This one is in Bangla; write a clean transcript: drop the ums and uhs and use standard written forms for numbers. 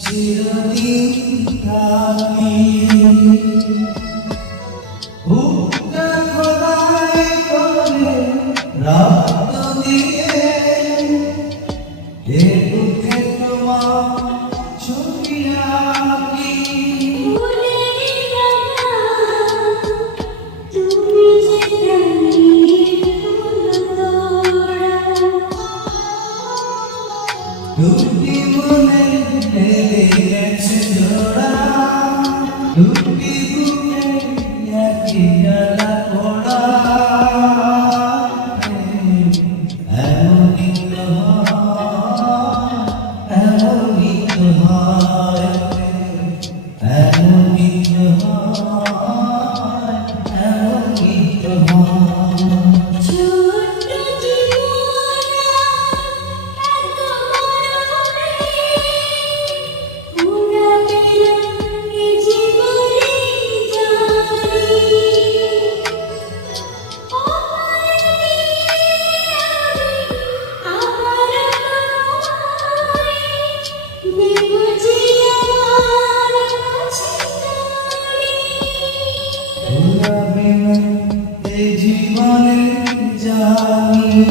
চিরদিন থাকি বুকটা খোদাই করে রক্ত দিয়ে এ বুকে তোমার ছবি আঁকি দুটি মনে লেগে গেছে জোড়া দুটি বুকে একই ডালা পড়া এমনই তো হয় এমনই তো হয় এমনই তো হয় এমনই তো হয় জীবনে জানি